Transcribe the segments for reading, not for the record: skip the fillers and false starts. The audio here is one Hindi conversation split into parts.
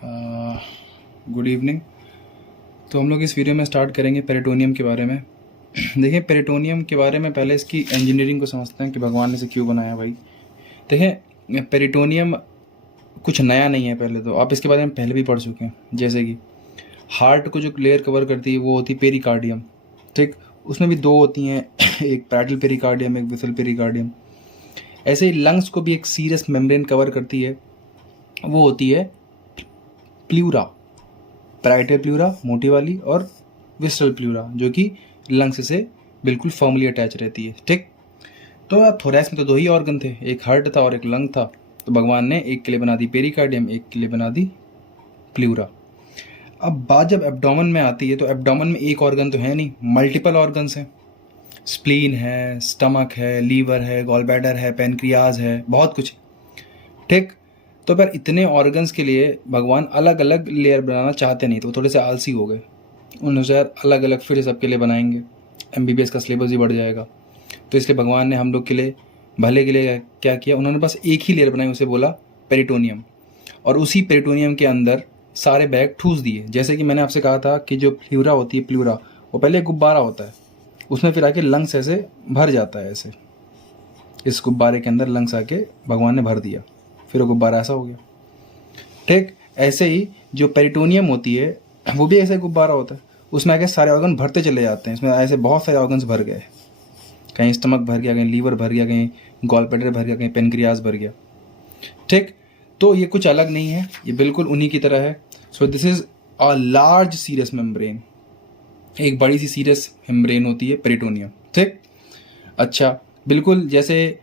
Good evening. तो हम लोग इस वीडियो में स्टार्ट करेंगे पेरिटोनियम के बारे में। देखिए, पेरिटोनियम के बारे में पहले इसकी इंजीनियरिंग को समझते हैं कि भगवान ने इसे क्यों बनाया। भाई देखिए, पेरिटोनियम कुछ नया नहीं है। पहले तो आप इसके बारे में पहले भी पढ़ चुके हैं। जैसे कि हार्ट को जो लेयर कवर करती है वो होती है पेरिकार्डियम, ठीक। उसमें भी दो होती हैं, एक पैरेटल पेरिकार्डियम, एक विसल पेरिकार्डियम। ऐसे ही लंग्स को भी एक सीरस मेम्ब्रेन कवर करती है, वो होती है प्लूरा, पैराइटल प्लूरा मोटी वाली, और विस्रल प्लूरा जो कि लंग्स से बिल्कुल फर्मली अटैच रहती है, ठीक। तो अब थोरैक्स में तो दो ही ऑर्गन थे, एक हार्ट था और एक लंग था। तो भगवान ने एक के लिए बना दी पेरिकार्डियम, एक के लिए बना दी प्लूरा। अब बात जब एब्डोमेन में आती है तो एब्डोमेन में एक ऑर्गन तो है नहीं, मल्टीपल ऑर्गन्स हैं। स्प्लीन है, स्टमक है, लीवर है, गॉलब्लैडर है, पेनक्रियाज है, बहुत कुछ, ठीक। तो पर इतने ऑर्गन्स के लिए भगवान अलग अलग लेयर बनाना चाहते नहीं, तो थोड़े से आलसी हो गए। उन्होंने सोचा अलग अलग फिर सबके लिए बनाएंगे, MBBS का सिलेबस ही बढ़ जाएगा। तो इसलिए भगवान ने हम लोग के लिए, भले के लिए क्या किया, उन्होंने बस एक ही लेयर बनाई, उसे बोला पेरिटोनियम। और उसी पेरिटोनियम के अंदर सारे बैग ठूस दिए। जैसे कि मैंने आपसे कहा था कि जो प्लूरा होती है, प्लूरा वो पहले एक गुब्बारा होता है, उसमें फिर आके लंग्स ऐसे भर जाता है। ऐसे इस गुब्बारे के अंदर लंग्स आके भगवान ने भर दिया, फिर वो गुब्बारा ऐसा हो गया, ठीक। ऐसे ही जो पेरिटोनियम होती है वो भी ऐसे गुब्बारा होता है, उसमें आके सारे ऑर्गन भरते चले जाते हैं। इसमें ऐसे बहुत सारे ऑर्गन्स भर गए, कहीं स्टमक भर गया, कहीं लीवर भर गया, कहीं गॉलब्लैडर भर गया, कहीं पेनक्रियाज भर गया, ठीक। तो ये कुछ अलग नहीं है, ये बिल्कुल उन्हीं की तरह है। So this is a large serous membrane, एक बड़ी सी सीरस मेम्ब्रेन होती है पेरिटोनियम, ठीक। अच्छा, बिल्कुल जैसे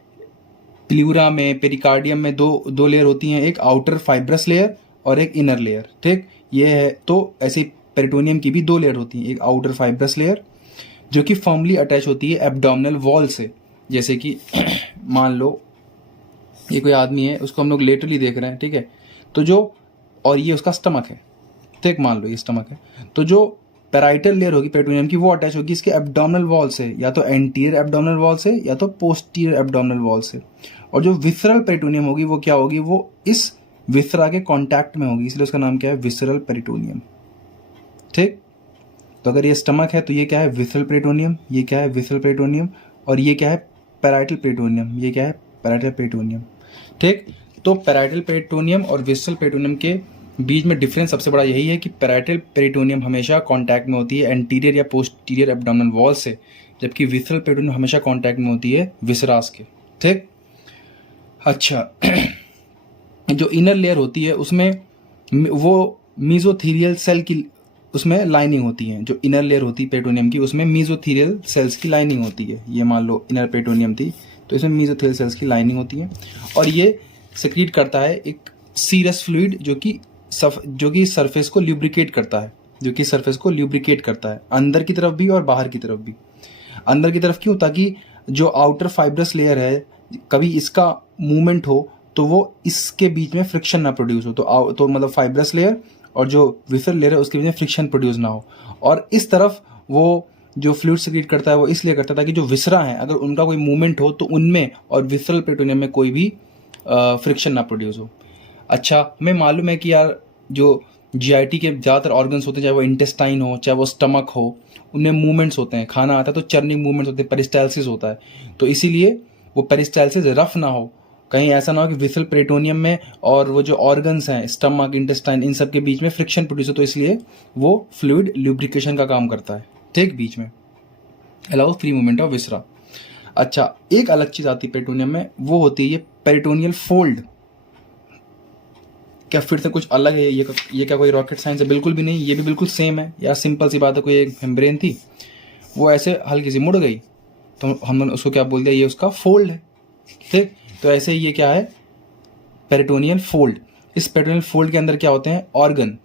प्लूरा में, पेरिकार्डियम में दो लेयर होती हैं, एक आउटर फाइब्रस लेयर और एक इनर लेयर, ठीक। ये है, तो ऐसे पेरिटोनियम की भी दो लेयर होती हैं, एक आउटर फाइब्रस लेयर जो कि फर्मली अटैच होती है एब्डोमिनल वॉल से। जैसे कि मान लो ये कोई आदमी है, उसको हम लोग लेटरली देख रहे हैं, ठीक है। तो जो, और ये उसका स्टमक है, ठीक, मान लो ये स्टमक है। तो जो पैराइटल लेयर होगी पेरिटोनियम की, वो अटैच होगी इसके एब्डोमिनल वॉल से, या तो एंटीरियर एब्डोमिनल वॉल से या तो पोस्टीरियर एब्डोमिनल वॉल से। और जो विसरल पेरिटोनियम होगी वो क्या होगी, वो इस विसरा के कांटेक्ट में होगी, इसलिए उसका नाम क्या है, विसरल पेरिटोनियम, ठीक। तो अगर ये स्टमक है तो ये क्या है, विसरल पेरिटोनियम, ये क्या है, विसरल पेरिटोनियम, और ये क्या है, पैराइटल पेरिटोनियम, ये क्या है, पैराइटल पेरिटोनियम, ठीक। तो पैराइटल पेरिटोनियम और विसरल पेरिटोनियम के बीच में डिफरेंस सबसे बड़ा यही है कि पैराइटल पेरिटोनियम हमेशा कांटेक्ट में होती है एंटीरियर या पोस्टीरियर एब्डोमिनल वॉल से, जबकि विसरल पेरिटोनियम हमेशा कांटेक्ट में होती है विसरास के, ठीक। अच्छा, जो इनर लेयर होती है उसमें वो मीजोथीलियल सेल की उसमें लाइनिंग होती है। जो इनर लेयर होती है पेरिटोनियम की, उसमें मीजोथीलियल सेल्स की लाइनिंग होती है। ये मान लो इनर पेरिटोनियम थी, तो इसमें मीजोथीलियल सेल्स की लाइनिंग होती है, और ये सेक्रीट करता है एक सीरस फ्लूइड जो कि सरफेस को ल्यूब्रिकेट करता है, जो कि सरफेस को ल्यूब्रिकेट करता है, अंदर की तरफ भी और बाहर की तरफ भी। अंदर की तरफ क्यों, ताकि जो आउटर फाइब्रस लेयर है, कभी इसका मूवमेंट हो तो वो इसके बीच में फ्रिक्शन ना प्रोड्यूस हो, तो मतलब फाइब्रस लेयर और जो विसरल लेयर है उसके बीच में फ्रिक्शन प्रोड्यूस ना हो। और इस तरफ वो जो फ्लूइड सेक्रेट करता है वो इसलिए करता है ताकि जो विसरा है, अगर उनका कोई मूवमेंट हो तो उनमें और विसरल पेरिटोनियम में कोई भी फ्रिक्शन ना प्रोड्यूस हो। अच्छा, हमें मालूम है कि यार जो GIT के ज़्यादातर ऑर्गन्स होते हैं, चाहे वो इंटेस्टाइन हो, चाहे वो स्टमक हो, उनमें मूवमेंट्स होते हैं। खाना आता है तो चर्निंग मूवमेंट्स होते हैं, पेरिस्टाल्सिस होता है। तो इसीलिए वो पेरिस्टाल्सिस रफ ना हो, कहीं ऐसा ना हो कि विसल पेरिटोनियम में और वो जो ऑर्गन्स हैं, स्टमक, इंटेस्टाइन, इन सब के बीच में फ्रिक्शन प्रोड्यूस हो। तो इसलिए वो फ्लूइड ल्यूब्रिकेशन का काम करता है, ठीक, बीच में अलाउ फ्री मूवमेंट ऑफ विसरा। अच्छा, एक अलग चीज़ आती है पेरिटोनियम में, वो होती है ये पेरिटोनियल फोल्ड। क्या फिर से कुछ अलग है ये क्या कोई रॉकेट साइंस है? बिल्कुल भी नहीं, ये भी बिल्कुल सेम है यार। सिंपल सी बात है, कोई एक मेम्ब्रेन थी, वो ऐसे हल्की सी मुड़ गई, तो हमने उसको क्या बोल दिया, ये उसका फोल्ड है, ठीक। तो ऐसे ही ये क्या है, पेरिटोनियल फोल्ड। इस पेरिटोनियल फोल्ड के अंदर क्या होते हैं, ऑर्गन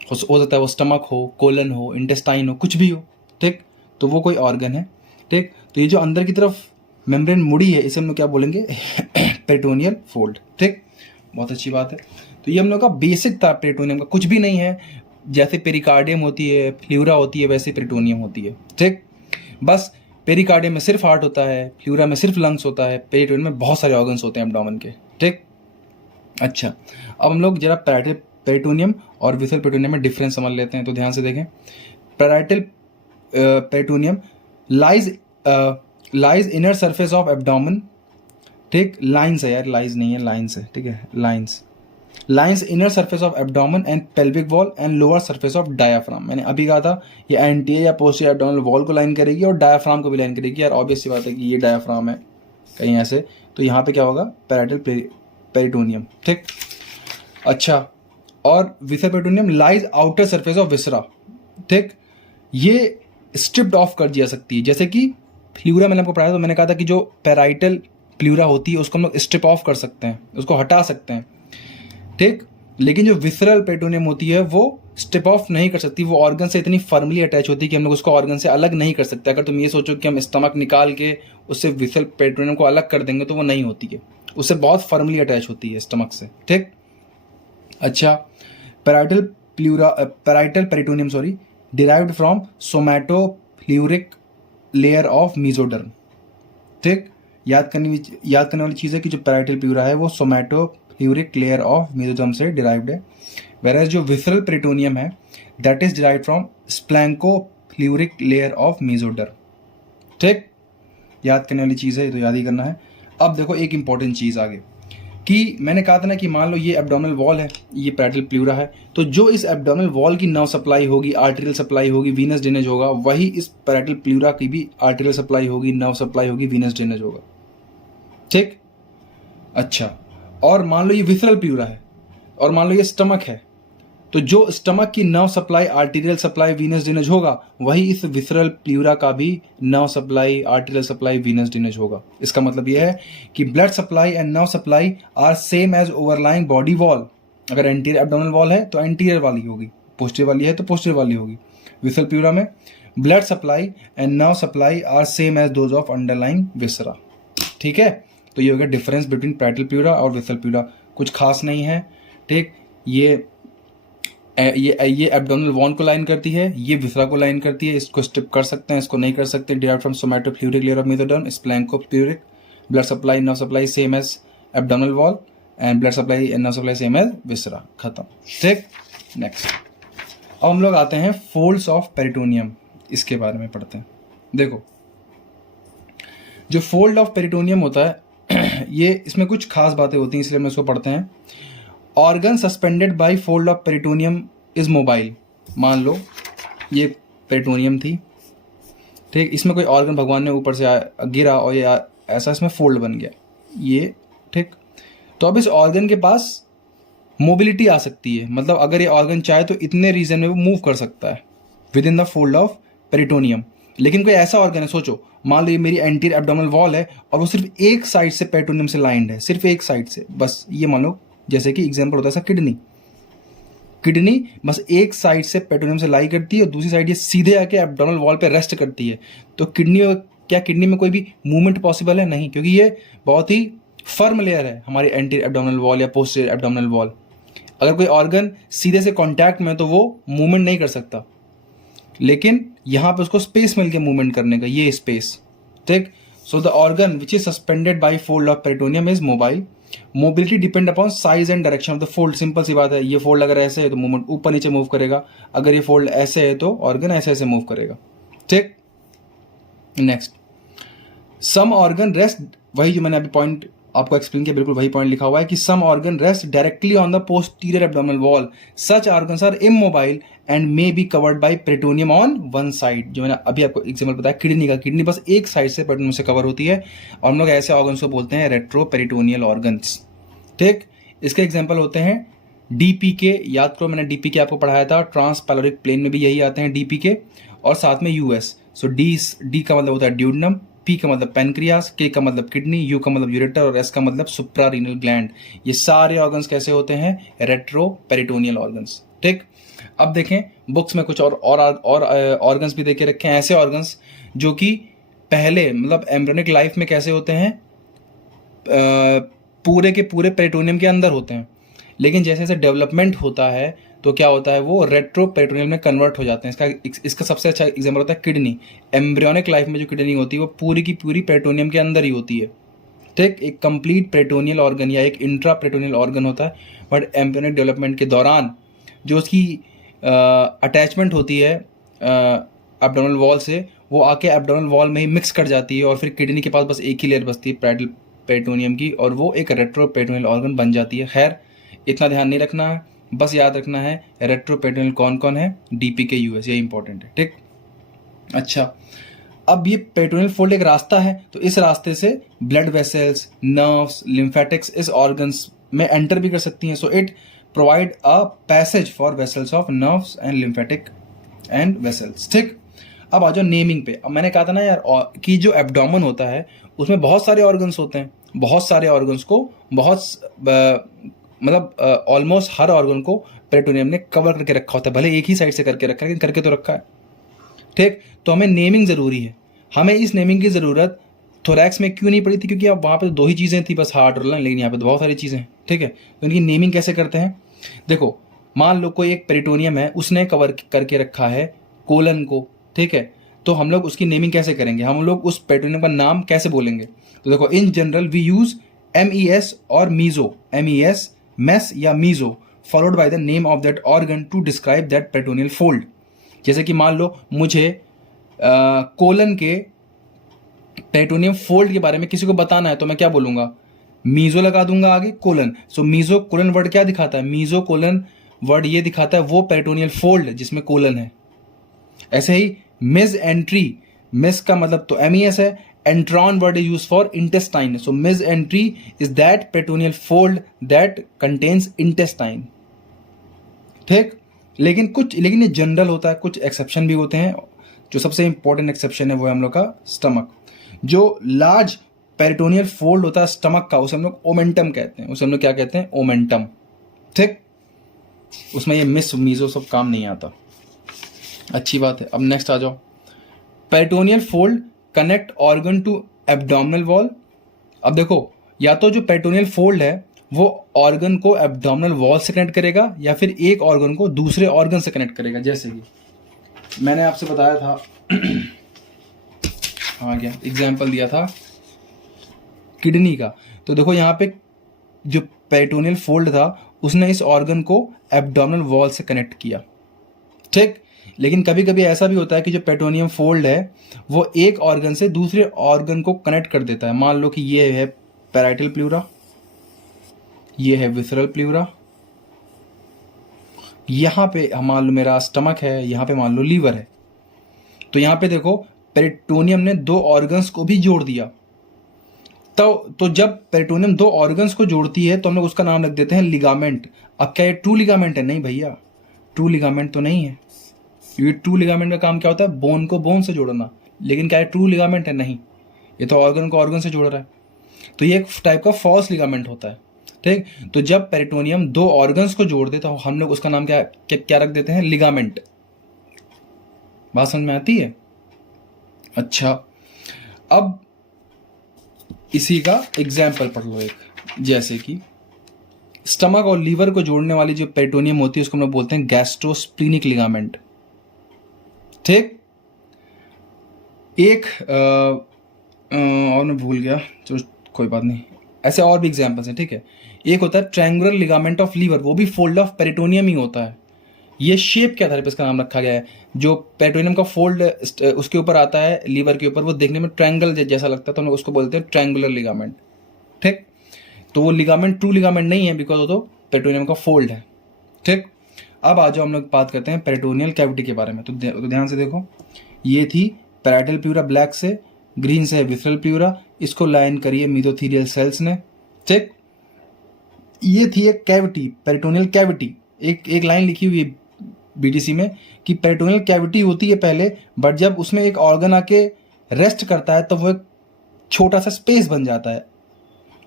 हो सकता है, वो स्टमक हो, कोलन हो, इंटेस्टाइन हो, कुछ भी हो, ठीक। तो वो कोई ऑर्गन है, ठीक। तो ये जो अंदर की तरफ मेम्ब्रेन मुड़ी है, इसे हम लोग क्या बोलेंगे, पेरिटोनियल फोल्ड, ठीक। बहुत अच्छी बात है। तो ये हम लोग का बेसिक था पेरिटोनियम का, कुछ भी नहीं है। जैसे पेरिकार्डियम होती है, प्लूरा होती है, वैसे पेरिटोनियम होती है, ठीक। बस पेरिकार्डियम में सिर्फ हार्ट होता है, प्लूरा में सिर्फ लंग्स होता है, पेरिटोनियम में बहुत सारे ऑर्गन्स होते हैं एब्डोमेन के, ठीक। अच्छा, अब हम लोग जरा पेरिटोनियम और विसरल पेरिटोनियम में डिफरेंस समझ लेते हैं। तो ध्यान से देखें, parietal peritoneum lies inner surface of abdomen, ठीक, लाइन्स है यार, लाइज नहीं है, लाइन्स है, ठीक है, lines inner surface of abdomen and pelvic wall and lower surface of diaphragm. मैंने अभी कहा था ये एंटीरियर या पोस्टीरियर एब्डोमिनल वॉल को लाइन करेगी और डायाफ्राम को भी लाइन करेगी। यार ऑब्वियस सी बात है कि ये डायाफ्राम है कहीं ऐसे, तो यहाँ पे क्या होगा, पैराइटल पेरिटोनियम, ठीक। अच्छा, और visceral peritoneum lies outer surface of viscera, ठीक, ये स्ट्रिप्ड ऑफ कर दिया सकती है। जैसे कि प्लूरा मैंने आपको पढ़ाया, तो मैंने कहा था कि जो पैराइटल प्लूरा होती है उसको हम लोग स्ट्रिप ऑफ कर सकते हैं, उसको हटा सकते हैं, ठीक। लेकिन जो विसरल पेरिटोनियम होती है वो स्ट्रिप ऑफ नहीं कर सकती, वो ऑर्गन से इतनी फर्मली अटैच होती है कि हम लोग उसको ऑर्गन से अलग नहीं कर सकते। अगर तुम ये सोचो कि हम स्टमक निकाल के उससे विसरल पेरिटोनियम को अलग कर देंगे तो वो नहीं होती है, उससे बहुत फर्मली अटैच होती है स्टमक से, ठीक। अच्छा, parietal peritoneum derived from somatopleuric layer of mesoderm, ठीक। याद करने वाली चीज़ है कि जो पैराइटल प्लूरा है वो सोमैटोफ्लूरिक लेयर ऑफ मेसोडर्म से डिराइव्ड है, वेराज जो विसरल पेरिटोनियम है that is derived from splanchnopleuric layer of mesoderm, ठीक। याद करने वाली चीज़ है, ये तो याद ही करना है। अब देखो एक इंपॉर्टेंट चीज़ आगे, कि मैंने कहा था ना कि मान लो ये एब्डोमिनल वॉल है, ये पैराइटल प्लूरा है, तो जो इस एब्डोमिनल वॉल की नर्व सप्लाई होगी, आर्टेरियल सप्लाई होगी, वीनस ड्रेनेज होगा, वही इस पैराइटल प्लूरा की भी आर्टेरियल सप्लाई होगी, नर्व सप्लाई होगी, वीनस ड्रेनेज होगा, ठीक। अच्छा, और मान लो ये विसरल प्लूरा है और मान लो ये स्टमक है, तो जो स्टमक की nerve supply, arterial supply, venous drainage होगा, वही इस विसरल प्लूरा का भी nerve supply, arterial supply, venous drainage होगा। इसका मतलब यह है कि blood supply and nerve supply are same as overlying body wall. अगर एंटीरियर एब्डोमिनल वॉल है तो एंटीरियर वाली होगी, पोस्टीरियर वाली है तो पोस्टीरियर वाली होगी। विसरल प्लूरा में blood supply and nerve supply are same as those of underlying viscera, ठीक है। तो ये हो गया डिफरेंस बिटवीन पैराइटल प्लूरा और विसरल प्लूरा, कुछ खास नहीं है, ठीक। ये एब्डोमिनल वॉल को लाइन करती है, ये विसरा को लाइन करती है, इसको स्ट्रिप कर सकते हैं, इसको नहीं कर सकते। Derived from somatopleuric layer of mesoderm, splanchnopleuric, blood supply nerve supply same as abdominal wall and blood supply and nerve supply same as viscera, खत्म, ठीक। नेक्स्ट, अब हम लोग आते हैं फोल्ड्स ऑफ पेरिटोनियम, इसके बारे में पढ़ते हैं। देखो, जो फोल्ड ऑफ पेरिटोनियम होता है ये इसमें कुछ खास बातें होती हैं, इसलिए हम इसको पढ़ते हैं। Organ suspended by fold of peritoneum is mobile. मान लो ये पेरिटोनियम थी, ठीक, इसमें कोई ऑर्गन भगवान ने ऊपर से गिरा और ये ऐसा इसमें फोल्ड बन गया, ये, ठीक। तो अब इस ऑर्गन के पास मोबिलिटी आ सकती है, मतलब अगर ये ऑर्गन चाहे तो इतने रीजन में वो मूव कर सकता है with in the fold of peritoneum. लेकिन कोई ऐसा ऑर्गन है, सोचो, मान लो ये मेरी एंटीरियर एब्डोमिनल वॉल है और वो सिर्फ एक साइड से पेरिटोनियम से लाइंड है, सिर्फ एक साइड से, बस। ये मान लो जैसे कि एग्जांपल होता है ऐसा किडनी बस एक साइड से पेरिटोनियम से लाई करती है और दूसरी साइड ये सीधे आके एब्डोमिनल वॉल पे रेस्ट करती है। तो किडनी में कोई भी मूवमेंट पॉसिबल है? नहीं, क्योंकि ये बहुत ही फर्म लेयर है हमारी एंटीरियर एब्डोमिनल वॉल या पोस्टीरियर एब्डोमिनल वॉल। अगर कोई ऑर्गन सीधे से कांटेक्ट में तो वो मूवमेंट नहीं कर सकता, लेकिन यहाँ पे उसको स्पेस मिल के मूवमेंट करने का, ये स्पेस, ठीक। So the organ which is suspended by fold of peritoneum is mobile. Mobility depend upon size and direction of the fold. Simple सी बात है, ये फोल्ड अगर ऐसे है तो मूवमेंट ऊपर नीचे मूव करेगा, अगर ये फोल्ड ऐसे है तो ऑर्गन ऐसे ऐसे मूव करेगा, ठीक। नेक्स्ट, सम ऑर्गन रेस्ट, वही जो मैंने अभी पॉइंट आपको एक्सप्लेन किया, बिल्कुल वही पॉइंट लिखा हुआ है कि some organ rest directly on the posterior abdominal wall, such organs are immobile and may be covered by peritoneum on one side. जो मैंने अभी आपको एग्जांपल बताया किडनी का, किडनी बस एक साइड से पेरिटोनियम से कवर होती है और हम लोग ऐसे ऑर्गन्स को बोलते हैं रेट्रोपेरिटोनियल ऑर्गन्स, ठीक। इसके एग्जाम्पल होते हैं डीपीके, याद करो मैंने डीपीके आपको पढ़ाया था, ट्रांसपैलोरिक प्लेन में भी यही आते हैं डीपीके, और साथ में यूएस। सो डी का मतलब होता है ड्यूडनम, पी का मतलब पेनक्रियास, के का मतलब किडनी, यू का मतलब यूरेटर और एस का मतलब सुप्रारीनल ग्लैंड। ये सारे ऑर्गन्स कैसे होते हैं? रेट्रोपेरिटोनियल ऑर्गन्स, ठीक। अब देखें बुक्स में कुछ और ऑर्गन्स भी देखे रखे हैं, ऐसे ऑर्गन्स जो कि पहले मतलब एम्ब्रियोनिक लाइफ में कैसे होते हैं, पूरे के पूरे पेरिटोनियम के अंदर होते हैं, लेकिन जैसे जैसे डेवलपमेंट होता है तो क्या होता है, वो रेट्रोपेरिटोनियल में कन्वर्ट हो जाते हैं। इसका सबसे अच्छा एग्जांपल होता है किडनी। एम्ब्रियोनिक लाइफ में जो किडनी होती है वो पूरी की पूरी पेरिटोनियम के अंदर ही होती है, ठीक, एक कंप्लीट पेरिटोनियल ऑर्गन या एक इंट्रा पेरिटोनियल ऑर्गन होता है, बट एम्ब्रियोनिक डेवलपमेंट के दौरान जो उसकी अटैचमेंट होती है एब्डोमिनल वॉल से, वो आके एब्डोमिनल वॉल में ही मिक्स कर जाती है और फिर किडनी के पास बस एक ही लेयर बचती है पैरेटल पेरिटोनियम की, और वो एक रेट्रोपेरिटोनियल ऑर्गन बन जाती है। खैर इतना ध्यान नहीं रखना है, बस याद रखना है रेट्रोपेरिटोनियल कौन कौन है, डीपीके यूएस, ये इंपॉर्टेंट है। ठीक, अच्छा, अब ये पेरिटोनियल फोल्ड एक रास्ता है, तो इस रास्ते से ब्लड वेसल्स, नर्व्स, लिम्फेटिक्स इस ऑर्गन्स में एंटर भी कर सकती हैं। So it provide a passage for vessels of nerves and lymphatic and vessels. ठीक, अब आ जाओ नेमिंग पे। अब मैंने कहा था ना यार कि जो एब्डोमेन होता है उसमें बहुत सारे ऑर्गन्स होते हैं, बहुत सारे ऑर्गन्स को मतलब ऑलमोस्ट हर ऑर्गन को पेरिटोनियम ने कवर करके रखा होता है, भले एक ही साइड से करके रखा है लेकिन करके तो रखा है। ठीक, तो हमें नेमिंग ज़रूरी है। हमें इस नेमिंग की ज़रूरत थोरैक्स में क्यों नहीं पड़ी थी, क्योंकि अब वहाँ पे तो दो ही चीज़ें थी, बस हार्ट और लंग, लेकिन यहाँ पे तो बहुत सारी चीज़ें हैं। ठीक है, तो इनकी नेमिंग कैसे करते हैं, देखो मान लो कोई एक पेरिटोनियम है, उसने कवर करके रखा है कोलन को। ठीक है, तो हम लोग उसकी नेमिंग कैसे करेंगे, हम लोग उस पेरिटोनियम का नाम कैसे बोलेंगे। तो देखो in general we use MES और मीजो, MES मेस या meso followed by the name of that organ to describe that peritoneal fold. जैसे कि मान लो मुझे कोलन के पेरिटोनियम फोल्ड के बारे में किसी को बताना है, तो मैं क्या बोलूंगा, मीजो लगा दूंगा आगे कोलन। सो मीजो कोलन वर्ड क्या दिखाता है, मीजो कोलन वर्ड ये दिखाता है वो पेरिटोनियल फोल्ड जिसमें कोलन है। ऐसे ही मिस एंट्री, मिस का मतलब तो MES है, enteron word is use for intestine. So miss entry is that peritoneal fold that contains intestine. ठीक, लेकिन ये जनरल होता है, कुछ एक्सेप्शन भी होते हैं। जो सबसे इंपॉर्टेंट एक्सेप्शन है वो है हम लोग का स्टमक। जो लार्ज पेरिटोनियल फोल्ड होता है स्टमक का, उसे हम लोग ओमेंटम कहते हैं, उसे हम लोग क्या कहते हैं, ओमेंटम। ठीक, उसमें ये मिस मीजो सब काम नहीं आता। अच्छी बात है। अब नेक्स्ट आ जाओ, peritoneal fold connect organ to abdominal wall. अब देखो, या तो जो पेरिटोनियल फोल्ड है वो ऑर्गन को एब्डोमिनल वॉल से कनेक्ट करेगा या फिर एक ऑर्गन को दूसरे ऑर्गन से कनेक्ट करेगा। जैसे कि मैंने आपसे बताया था हाँ क्या एग्जाम्पल दिया था किडनी का, तो देखो यहाँ पे जो पेरिटोनियल फोल्ड था उसने इस ऑर्गन को एब्डोमिनल वॉल से कनेक्ट किया। ठीक, लेकिन कभी कभी ऐसा भी होता है कि जो पेरिटोनियम फोल्ड है वो एक ऑर्गन से दूसरे ऑर्गन को कनेक्ट कर देता है। मान लो कि ये है पैराइटल प्लूरा, ये है विसरल प्लूरा, यहाँ पे मान लो मेरा स्टमक है, यहाँ पे मान लो लीवर है। तो यहाँ पे देखो पेरिटोनियम ने दो ऑर्गन्स को भी जोड़ दिया। तो जब पेरिटोनियम दो ऑर्गन्स को जोड़ती है तो हम लोग उसका नाम रख देते हैं लिगामेंट। अब क्या ये ट्रू लिगामेंट है? नहीं भैया, ट्रू लिगामेंट तो नहीं है। ये ट्रू लिगामेंट का काम क्या होता है, बोन को बोन से जोड़ना। लेकिन क्या ये ट्रू लिगामेंट है? नहीं, ये तो ऑर्गन को ऑर्गन से जोड़ रहा है। तो ये एक टाइप का फॉल्स लिगामेंट होता है। ठीक, तो जब पेरिटोनियम दो ऑर्गन्स को जोड़ दे तो हम लोग उसका नाम क्या रख देते हैं, लिगामेंट। बात समझ में आती है? अच्छा, अब इसी का एग्जाम्पल पढ़ लो एक, जैसे कि स्टमक और लीवर को जोड़ने वाली जो पेरिटोनियम होती है उसको हम लोग बोलते हैं गैस्ट्रोस्प्लीनिक लिगामेंट। ठीक, एक और मैं भूल गया, तो कोई बात नहीं, ऐसे और भी एग्जाम्पल्स हैं। ठीक है, एक होता है ट्रायंगुलर लिगामेंट ऑफ लीवर, वो भी फोल्ड ऑफ पेरिटोनियम ही होता है। ये शेप के आधार पर इसका नाम रखा गया है। जो पेरिटोनियम का फोल्ड उसके ऊपर आता है लीवर के ऊपर, वो देखने में ट्रायंगल जैसा लगता है, तो हम लोग उसको बोलते हैं ट्रायंगुलर लिगामेंट। ठीक, तो वो लिगामेंट ट्रू लिगामेंट नहीं है, बिकॉज वो तो पेरिटोनियम का फोल्ड है। ठीक, अब आ जाओ हम लोग बात करते हैं पेरिटोनियल कैविटी के बारे में। तो ध्यान से देखो, ये थी पैराइटल प्लूरा ब्लैक से, ग्रीन से है विसरल प्लूरा, इसको लाइन करिए मेसोथेलियल सेल्स ने। ठीक, ये थी एक कैविटी, पेरिटोनियल कैविटी। एक लाइन लिखी हुई है BTC में कि पेरिटोनियल कैविटी होती है पहले, बट जब उसमें एक ऑर्गन आके रेस्ट करता है तो वो एक छोटा सा स्पेस बन जाता है।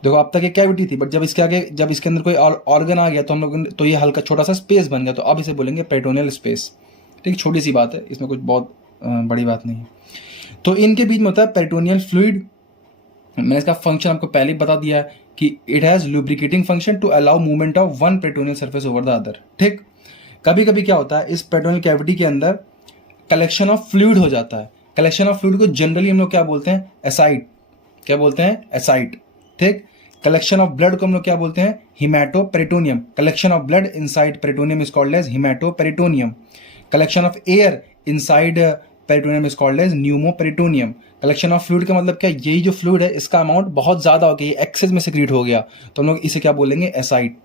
देखो अब तक एक कैविटी थी, बट जब इसके अंदर कोई ऑर्गन आ गया तो हम लोग तो ये हल्का छोटा सा स्पेस बन गया, तो अब इसे बोलेंगे पेरिटोनियल स्पेस। ठीक, छोटी सी बात है, इसमें कुछ बहुत बड़ी बात नहीं है। तो इनके बीच में होता है पेरिटोनियल फ्लूइड। मैंने इसका फंक्शन आपको पहले ही बता दिया है कि it has lubricating function to allow movement of one peritoneal surface over the other. ठीक, कभी कभी क्या होता है, इस पेरिटोनियल कैविटी के अंदर कलेक्शन ऑफ फ्लूइड हो जाता है। कलेक्शन ऑफ फ्लूइड को जनरली हम लोग क्या बोलते हैं, एसाइट। क्या बोलते हैं, एसाइट। ठीक। कलेक्शन ऑफ ब्लड को हम लोग क्या बोलते हैं? Haematoperitoneum. Collection of blood inside peritoneum is called as haematoperitoneum. Collection of air inside peritoneum is called as pneumoperitoneum. Collection of fluid का मतलब क्या? यही जो फ्लूइड है इसका अमाउंट बहुत ज्यादा हो गया, एक्सेस में सिक्रीट हो गया, तो हम लोग इसे क्या बोलेंगे? एसाइड।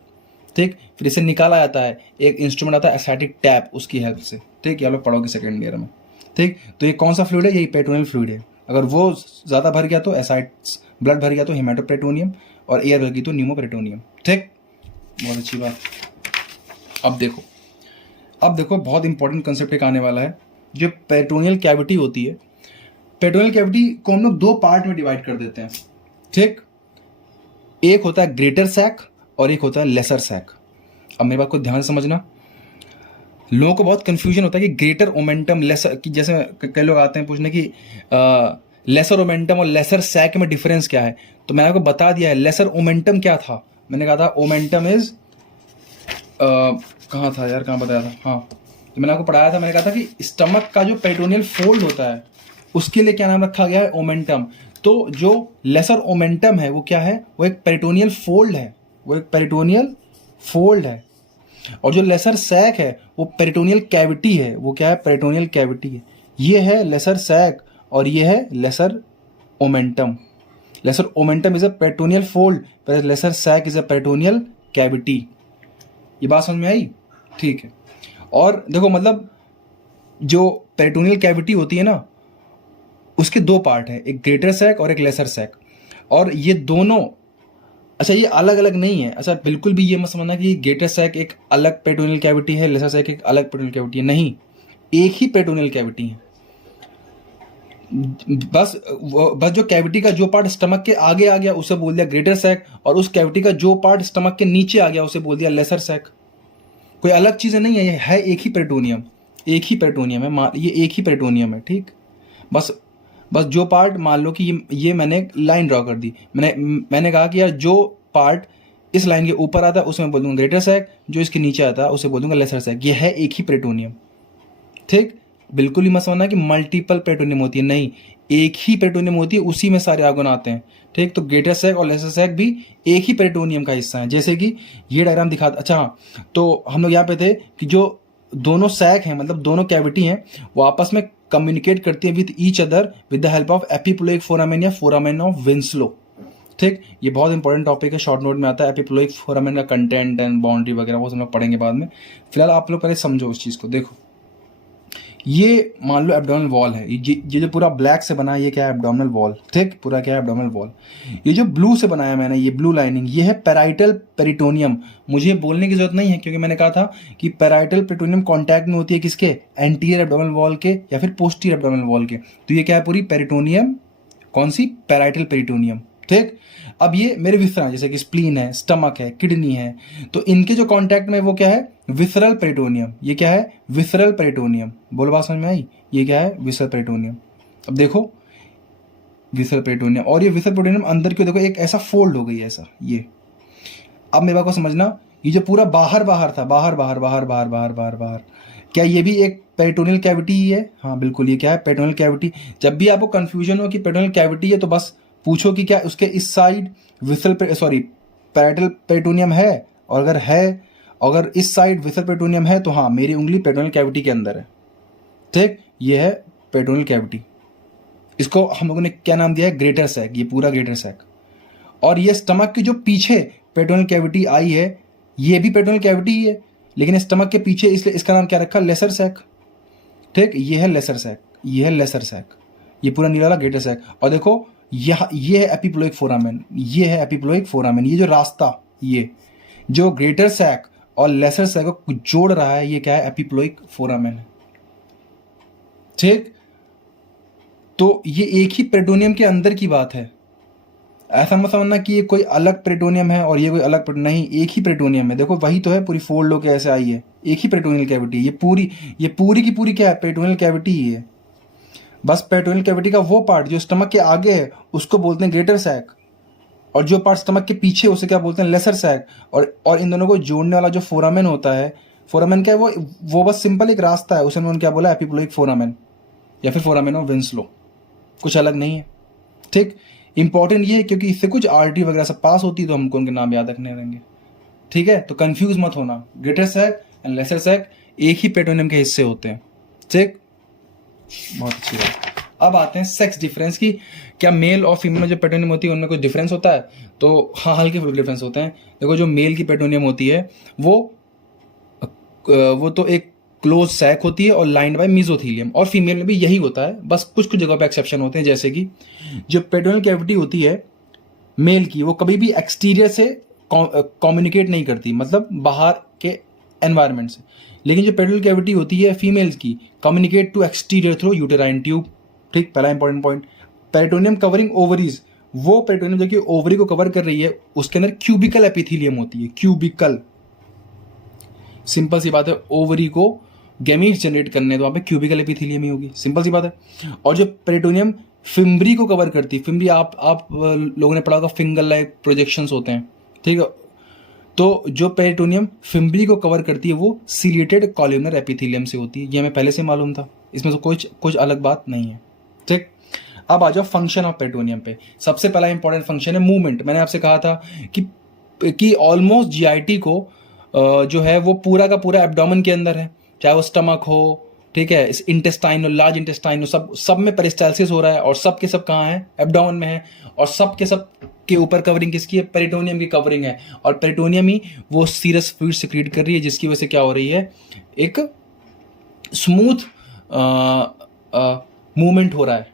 ठीक। फिर इसे निकाला जाता है, एक इंस्ट्रूमेंट आता है एसाइटिक टैप, उसकी हेल्प से। ठीक, ये आप लोग पढ़ोगे सेकेंड ईयर में। ठीक, तो ये कौन सा फ्लूइड है? यही पेरिटोनियल फ्लूइड है। अगर वो ज्यादा भर गया तो एसाइड्स, ब्लड भर गया तो हिमेटोपेरिटोनियम, और एयर भर गई तो न्यूमोपेरिटोनियम। ठीक, बहुत अच्छी बात। अब देखो बहुत इंपॉर्टेंट कंसेप्ट एक आने वाला है। जो पेरिटोनियल कैविटी होती है, पेरिटोनियल कैविटी को हम लोग दो पार्ट में डिवाइड कर देते हैं। ठीक, एक होता है ग्रेटर सैक और एक होता है लेसर सैक। अब मेरी बात को ध्यान से समझना, लोगों को बहुत कंफ्यूजन होता है कि ग्रेटर ओमेंटम लेसर की, जैसे कई लोग आते हैं पूछने कि लेसर ओमेंटम और लेसर सैक में डिफरेंस क्या है। तो मैंने आपको बता दिया है। लेसर ओमेंटम क्या था? मैंने कहा था ओमेंटम इज कहाँ था यार, कहाँ बताया था? हाँ, तो मैंने आपको पढ़ाया था, मैंने कहा था कि स्टमक का जो पेरिटोनियल फोल्ड होता है उसके लिए क्या नाम रखा गया है? ओमेंटम। तो जो लेसर ओमेंटम है वो क्या है? वो एक पेरिटोनियल फोल्ड है, वो एक पेरिटोनियल फोल्ड है। और जो लेसर सैक है वो पेरिटोनियल कैविटी है। वो क्या है? पेरिटोनियल कैविटी है। ये है लेसर सैक और ये है lesser omentum. Lesser omentum is a peritoneal fold, पर lesser sac is a peritoneal cavity. ये बात समझ में आई? ठीक है। और देखो मतलब जो पेरिटोनियल कैविटी होती है ना, उसके दो पार्ट है, एक ग्रेटर सैक और एक लेसर सैक। और ये दोनों, अच्छा ये अलग अलग नहीं है। अच्छा बिल्कुल भी ये मत समझना कि ग्रेटर सैक एक अलग पेरिटोनियल कैविटी है, लेसर सैक एक अलग पेरिटोनियल कैविटी है। नहीं, एक ही पेरिटोनियल कैविटी है। बस जो कैविटी का जो पार्ट स्टमक के आगे आ गया उसे बोल दिया ग्रेटर सैक, और उस कैविटी का जो पार्ट स्टमक के नीचे आ गया उसे बोल दिया लेसर सैक। कोई अलग चीज़ें नहीं है, ये है एक ही पेरिटोनियम, एक ही पेरिटोनियम है, ये एक ही पेरिटोनियम है। ठीक, बस जो पार्ट, मान लो कि ये मैंने लाइन ड्रॉ कर दी, मैंने कहा कि यार जो पार्ट इस लाइन के ऊपर आता है उसमें बोल दूंगा ग्रेटर सैक, जो इसके नीचे आता है उसे बोल दूंगा लेसर सैक। ये है एक ही पेरिटोनियम। ठीक, बिल्कुल ही मत समझना कि मल्टीपल पेरिटोनियम होती है, नहीं, एक ही पेरिटोनियम होती है, उसी में सारे आर्गन आते हैं। ठीक, तो ग्रेटर सैक और लेसर सैक भी एक ही पेरिटोनियम का हिस्सा है। जैसे कि ये डायग्राम दिखा, अच्छा हाँ, तो हम लोग यहाँ पे थे कि जो दोनों सैक हैं, मतलब दोनों कैविटी हैं, वो आपस में कम्युनिकेट करती है with each other with the help of epiploic foramen या फोरामेन ऑफ विंस्लो। ठीक, ये बहुत इंपॉर्टेंट टॉपिक है, शॉर्ट नोट में आता है। एपिप्लोइक फोरामेन का कंटेंट एंड बाउंड्री वगैरह वो सब लोग पढ़ेंगे बाद में। फिलहाल आप लोग पहले समझो उस चीज़ को। देखो, ये मान लो एब्डोमिनल वॉल है, ये जो पूरा ब्लैक से बना है ये क्या है? Abdominal wall. ठीक, पूरा क्या है? Abdominal wall. ये जो ब्लू से बनाया मैंने, ये ब्लू लाइनिंग, ये है पैराइटल पेरिटोनियम। मुझे बोलने की जरूरत नहीं है क्योंकि मैंने कहा था कि पैराइटल पेरिटोनियम कांटेक्ट में होती है किसके? एंटीरियर एब्डोमिनल वॉल के या फिर पोस्टीरियर एब्डोमिनल वॉल के। तो ये क्या है? पूरी पेरिटोनियम, कौन सी? Parietal peritoneum. ठीक, अब ये मेरे विसरा, जैसे कि स्प्लीन है, स्टमक है, किडनी है, तो इनके जो कांटेक्ट में वो क्या है? Visceral peritoneum. ये क्या है? Visceral peritoneum. बोलो बात समझ में आई? ये क्या है? Visceral peritoneum. अब देखो विसरल पेरिटोनियम, और ये विसरल पेरिटोनियम अंदर क्यों? देखो एक ऐसा फोल्ड हो गई है ऐसा, ये। अब मेरे बात को समझना, ये जो पूरा बाहर बाहर था, बाहर बाहर बाहर बाहर बाहर बाहर बाहर, क्या ये भी एक पेरिटोनियल कैविटी ही है? हाँ बिल्कुल, ये क्या है? Peritoneal cavity. जब भी आपको कंफ्यूजन हो कि पेरिटोनियल कैविटी है तो बस पूछो कि क्या उसके इस साइड पैराइटल पेरिटोनियम है, और अगर इस साइड विसरल पेरिटोनियम है तो हाँ, मेरी उंगली पेरिटोनियल कैविटी के अंदर है। ठीक, ये है पेरिटोनियल कैविटी। इसको हम लोगों ने क्या नाम दिया है? Greater sac. ये पूरा ग्रेटर सैक। और ये स्टमक की जो पीछे पेरिटोनियल कैविटी आई है, ये भी पेरिटोनियल कैविटी ही है, लेकिन स्टमक के पीछे, इसलिए इसका नाम क्या रखा? Lesser sac. ठीक, ये है लेसर सैक, ये है लेसर सैक, ये पूरा नीला वाला ग्रेटर सैक। और देखो ये है एपिप्लोइक फोरामेन, ये है एपिप्लोइक फोरामेन। ये जो रास्ता, ये जो ग्रेटर सैक और लेसर सैक को जोड़ रहा है, ये क्या है? एपिप्लोइक फोरामेन है। ठीक, तो ये एक ही पेरिटोनियम के अंदर की बात है। ऐसा मत समझना कि ये कोई अलग पेरिटोनियम है और ये कोई अलग नहीं, एक ही पेरिटोनियम है। देखो वही तो है, पूरी फोल्ड होकर ऐसे आई है, एक ही पेरिटोनियल कैविटी। ये पूरी की पूरी क्या है? पेरिटोनियल कैविटी ही है। बस पेरिटोनियल कैविटी का वो पार्ट जो स्टमक के आगे है उसको बोलते हैं ग्रेटर सैक, और जो पार्ट स्टमक के पीछे उसे क्या बोलते हैं? Lesser sac. और इन दोनों को जोड़ने वाला जो फोरामेन होता है, फोरामेन क्या है? वो बस सिंपल एक रास्ता है, उसे उन्होंने क्या बोला? एपिप्लोइक फोरामेन या फिर फोरामेन ऑफ विंस्लो, कुछ अलग नहीं है। ठीक, इंपॉर्टेंट ये है क्योंकि इससे कुछ आरटी वगैरह सब पास होती है तो हमको उनके नाम याद रखने रहेंगे, ठीक है। तो कंफ्यूज मत होना, greater sac and lesser sac एक ही पेट्रोनियम के हिस्से होते हैं, ठीक। बहुत अच्छी बात। अब आते हैं सेक्स डिफरेंस की, क्या मेल और फीमेल में जो पेट्रोनियम होती है उनमें कुछ डिफरेंस होता है? तो हाँ, हल्के फुल्के डिफरेंस होते हैं। देखो जो मेल की पेट्रोनियम होती है वो तो एक क्लोज सैक होती है और लाइंड बाय मीजोथीलियम, और फीमेल में भी यही होता है, बस कुछ कुछ जगह पे एक्सेप्शन होते हैं, जैसे कि जो पेट्रोनियल कैविटी होती है मेल की वो कभी भी एक्सटीरियर से कम्युनिकेट नहीं करती, मतलब बाहर के एनवायरनमेंट से। लेकिन जो पेट्रोनियल कैविटी होती है फीमेल्स की communicate to exterior through uterine tube, ठीक। पहला important point. Peritoneum covering ovaries, वो पेरिटोनियम जो कि ओवरी को कवर कर रही है उसके अंदर क्यूबिकल एपिथीलियम होती है, क्यूबिकल। सिंपल सी बात है, ओवरी को गैमीट्स जनरेट करने तो वहाँ पे क्यूबिकल एपिथीलियम ही होगी, सिंपल सी बात है। और जो पेरिटोनियम फिम्बरी को कवर करती है, फिम्बरी आप लोगों ने पढ़ा होगा, फिंगर लाइक प्रोजेक्शंस होते हैं, ठीक है। तो जो पेरिटोनियम फिम्बरी को कवर करती है वो सीलिएटेड कॉलमनर एपिथीलियम से होती है, ये हमें पहले से मालूम था, इसमें तो कुछ अलग बात नहीं है, ठीक। अब आ जाओ फंक्शन ऑफ पेरिटोनियम पे। सबसे पहला इंपॉर्टेंट फंक्शन है मूवमेंट। मैंने आपसे कहा था कि ऑलमोस्ट जीआईटी को जो है वो पूरा का पूरा एब्डोमेन के अंदर है, चाहे वो स्टमक हो, ठीक है, इंटेस्टाइन हो, लार्ज इंटेस्टाइन हो, सब में पेरिस्टाल्सिस हो रहा है, और सब के सब कहाँ है? एब्डोमेन में है। और सब के ऊपर कवरिंग किसकी है? पेरिटोनियम की कवरिंग है, और पेरिटोनियम ही वो सीरस फ्लूइड सिक्रीट कर रही है, जिसकी वजह से क्या हो रही है? एक स्मूथ मूवमेंट हो रहा है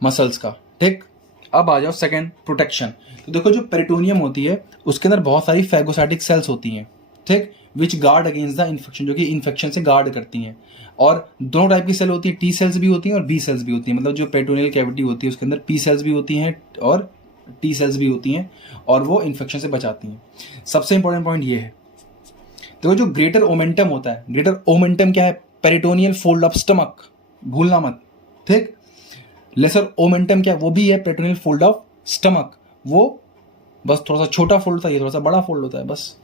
मसल्स का, ठीक। अब आ जाओ सेकेंड, प्रोटेक्शन। तो देखो जो पेरिटोनियम होती है उसके अंदर बहुत सारी फैगोसाइटिक सेल्स होती हैं, ठीक, विच गार्ड अगेंस्ट द इन्फेक्शन, जो कि इन्फेक्शन से गार्ड करती हैं। और दोनों टाइप की सेल होती है, टी सेल्स भी होती हैं और बी सेल्स भी होती हैं। मतलब जो पेरिटोनियल कैविटी होती है उसके अंदर पी सेल्स भी होती हैं और टी सेल्स भी होती हैं, और वो इन्फेक्शन से बचाती हैं। सबसे इंपॉर्टेंट पॉइंट ये है, देखो जो ग्रेटर ओमेंटम होता है, ग्रेटर ओमेंटम क्या है? पेरिटोनियल फोल्ड ऑफ स्टमक, भूलना मत, ठीक। लेसर ओमेंटम क्या है? वो भी है पेरिटोनियल फोल्ड ऑफ स्टमक, वो बस थोड़ा सा छोटा फोल्ड होता है, ये थोड़ा सा बड़ा फोल्ड होता है, बस,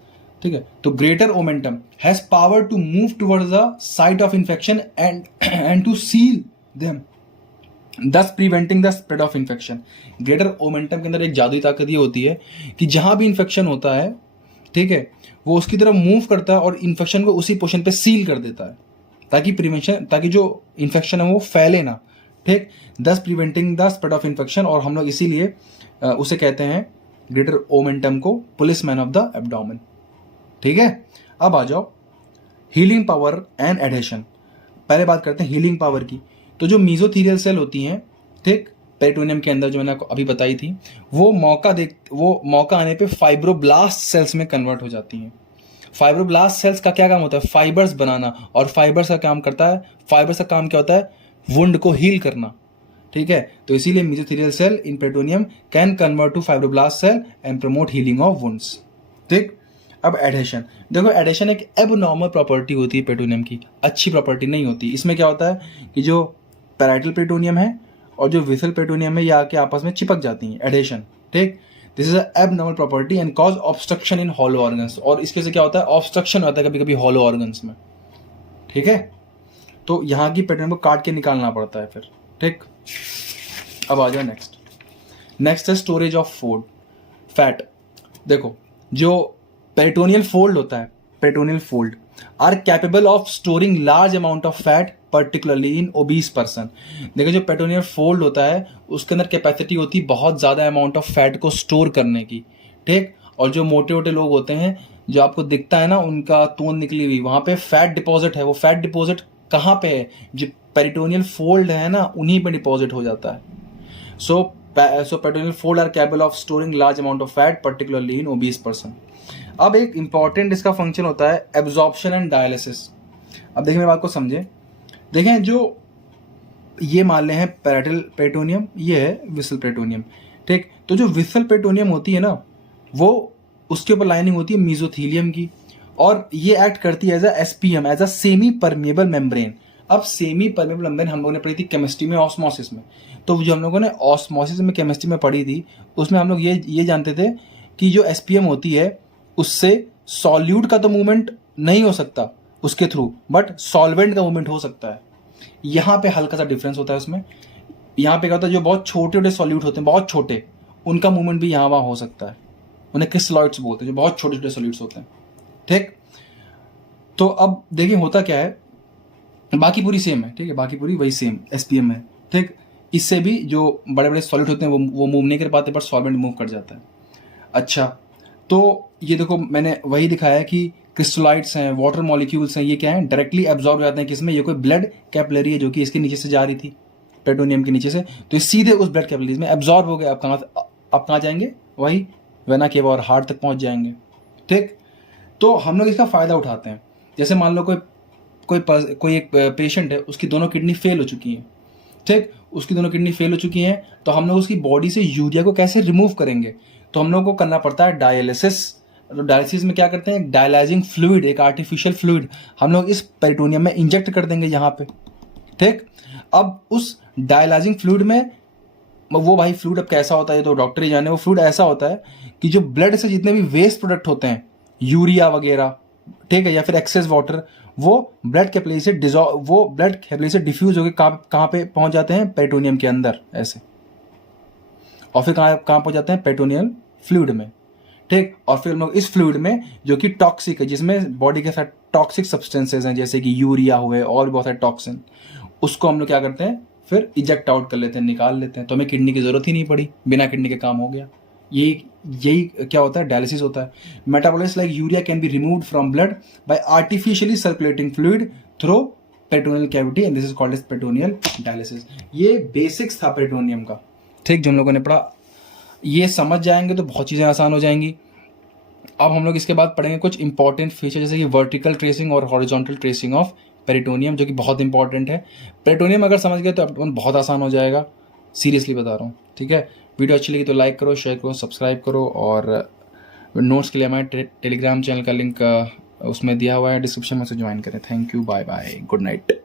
ठीक है। तो greater omentum has power to move towards the site of infection and to seal them, thus preventing the spread of infection. Greater omentum के अंदर एक जादुई ताकत ये होती है कि जहां भी इन्फेक्शन होता है, ठीक है, वो उसकी तरफ मूव करता है और इन्फेक्शन को उसी पोजीशन पे सील कर देता है, ताकि जो इन्फेक्शन है वो फैले ना, ठीक। दस preventing the spread of infection, और हम लोग इसीलिए उसे कहते हैं ग्रेटर ओमेंटम को पुलिसमैन ऑफ द एब्डोमेन, ठीक है। अब आ जाओ हीलिंग पावर एंड एडहेशन। पहले बात करते हैं हीलिंग पावर की। तो जो मीजोथीलियल सेल होती हैं, ठीक, पेरिटोनियम के अंदर जो मैंने आपको अभी बताई थी, वो मौका आने पे फाइब्रोब्लास्ट सेल्स में कन्वर्ट हो जाती हैं। फाइब्रोब्लास्ट सेल्स का क्या काम होता है? फाइबर्स बनाना, और फाइबर्स का काम क्या होता है? वुंड को हील करना, ठीक है। तो इसीलिए mesothelial cell in peritoneum can convert to fibroblast cell and promote healing of wounds, ठीक। अब एडहेशन, देखो एडहेशन एक एबनॉर्मल प्रॉपर्टी होती है पेरिटोनियम की, अच्छी प्रॉपर्टी नहीं होती। इसमें क्या होता है कि जो पैराइटल पेरिटोनियम है और जो विसल पेरिटोनियम है, ये आके आपस में चिपक जाती हैं, एडहेशन, ठीक। This is a abnormal property and cause obstruction in hollow organs, और इसके से क्या होता है? ऑब्स्ट्रक्शन होता है कभी कभी हॉलो ऑर्गन्स में, ठीक है। तो यहाँ की पेरिटोनियम को काट के निकालना पड़ता है फिर, ठीक। अब आ जाओ नेक्स्ट है स्टोरेज ऑफ फैट। देखो जो पेरिटोनियल फोल्ड होता है, peritoneal fold are capable of storing large amount of fat, particularly in obese person. देखो जो पेरिटोनियल फोल्ड होता है उसके अंदर कैपेसिटी होती है बहुत ज़्यादा अमाउंट ऑफ फैट को स्टोर करने की, ठीक। और जो मोटे मोटे लोग होते हैं, जो आपको दिखता है ना उनका तून निकली हुई, वहाँ पे फैट डिपॉजिट है। वो फैट डिपॉजिट कहाँ पे है? जो पेरिटोनियल फोल्ड है ना, उन्हीं पे डिपॉजिट हो जाता है। So peritoneal fold are capable of storing large amount of fat, particularly in obese person. अब एक इंपॉर्टेंट इसका फंक्शन होता है एब्जॉर्प्शन एंड डायलिसिस। अब देखिए मेरी बात को समझे, देखें जो ये मान ले हैं पैराइटल पेरिटोनियम, ये है विसल पेरिटोनियम, ठीक। तो जो विसल पेरिटोनियम होती है ना, वो उसके ऊपर लाइनिंग होती है मीजोथीलियम की, और ये एक्ट करती है as a SPM, as a semi permeable membrane. अब सेमी परमेबल मेम्ब्रेन हम लोगों ने पढ़ी थी केमिस्ट्री में, ऑस्मोसिस में। तो जो हम लोगों ने ऑस्मोसिस में केमिस्ट्री में पढ़ी थी, उसमें हम लोग ये जानते थे कि जो एसपीएम होती है उससे सॉल्यूट का तो मूवमेंट नहीं हो सकता उसके थ्रू, बट सॉल्वेंट का मूवमेंट हो सकता है। यहाँ पे हल्का सा डिफरेंस होता है उसमें। यहाँ पे क्या होता है, जो बहुत छोटे छोटे सॉल्यूट होते हैं, बहुत छोटे, उनका मूवमेंट भी यहाँ वहाँ हो सकता है। उन्हें क्रिस्टलॉइड्स बोलते हैं, जो बहुत छोटे छोटे सॉलिड्स होते हैं। ठीक, तो अब देखिए होता क्या है, बाकी पूरी सेम है, ठीक है, बाकी पूरी वही सेम एसपीएम है। ठीक, इससे भी जो बड़े बड़े सॉलिड होते हैं वो मूव नहीं कर पाते, पर सॉल्वेंट मूव कर जाता है। अच्छा, तो ये देखो मैंने वही दिखाया है कि क्रिस्टलाइट्स हैं, वाटर मॉलिक्यूल्स हैं, ये क्या है, डायरेक्टली एब्जॉर्ब हो जाते हैं किसमें, ये कोई ब्लड कैपिलरी है जो कि इसके नीचे से जा रही थी, पेट्रोनियम के नीचे से, तो ये सीधे उस ब्लड कैपिलरीज में एब्जॉर्ब हो गए। अब कहाँ जाएंगे, वही वेना केवा और हार्ट तक पहुंच जाएंगे। ठीक, तो हम लोग इसका फ़ायदा उठाते हैं। जैसे मान लो कोई एक पेशेंट है, उसकी दोनों किडनी फेल हो चुकी हैं। ठीक, उसकी दोनों किडनी फेल हो चुकी हैं, तो हम लोग उसकी बॉडी से यूरिया को कैसे रिमूव करेंगे, तो हम लोग को करना पड़ता है डायलिसिस। तो डायलिसिस में क्या करते हैं, एक डायलाइजिंग फ्लूइड, एक आर्टिफिशियल फ्लूइड हम लोग इस पेरिटोनियम में इंजेक्ट कर देंगे यहाँ पे। ठीक, अब उस डायलाइजिंग फ्लूइड में वो भाई फ्लूइड अब कैसा होता है ये तो डॉक्टर ही जाने। वो फ्लूइड ऐसा होता है कि जो ब्लड से जितने भी वेस्ट प्रोडक्ट होते हैं, यूरिया वगैरह, ठीक है, या फिर एक्सेस वाटर, वो ब्लड कैपिलरी से डिफ्यूज होकर कहाँ पे पहुंच जाते हैं, पेरिटोनियम के अंदर ऐसे, और फिर कहाँ पहुंच जाते हैं, पेरिटोनियल फ्लूइड में। ठीक, और फिर हम लोग इस फ्लूइड में जो कि टॉक्सिक है, जिसमें बॉडी के साथ टॉक्सिक सब्सटेंसेज हैं जैसे कि यूरिया हुए और भी बहुत सारे टॉक्सिन, उसको हम लोग क्या करते हैं, फिर इजेक्ट आउट कर लेते हैं, निकाल लेते हैं। तो हमें किडनी की जरूरत ही नहीं पड़ी, बिना किडनी के काम हो गया। यही क्या होता है, डायलिसिस होता है। Metabolites like urea can be removed from blood by artificially circulating fluid through peritoneal cavity and this is called as peritoneal dialysis. ये बेसिक्स था पेरिटोनियम का। ठीक, जो हम लोगों ने पढ़ा, ये समझ जाएंगे तो बहुत चीज़ें आसान हो जाएंगी। अब हम लोग इसके बाद पढ़ेंगे कुछ इंपॉर्टेंट फीचर, जैसे कि वर्टिकल ट्रेसिंग और हॉरिजॉन्टल ट्रेसिंग ऑफ पेरिटोनियम, जो कि बहुत इंपॉर्टेंट है। पेरिटोनियम अगर समझ गए तो अपन बहुत आसान हो जाएगा, सीरियसली बता रहा हूँ। ठीक है, वीडियो अच्छी लगी तो लाइक करो, शेयर करो, सब्सक्राइब करो, और नोट्स के लिए हमारे टेलीग्राम चैनल का लिंक उसमें दिया हुआ है डिस्क्रिप्शन में, से ज्वाइन करें। Thank you, bye bye, good night.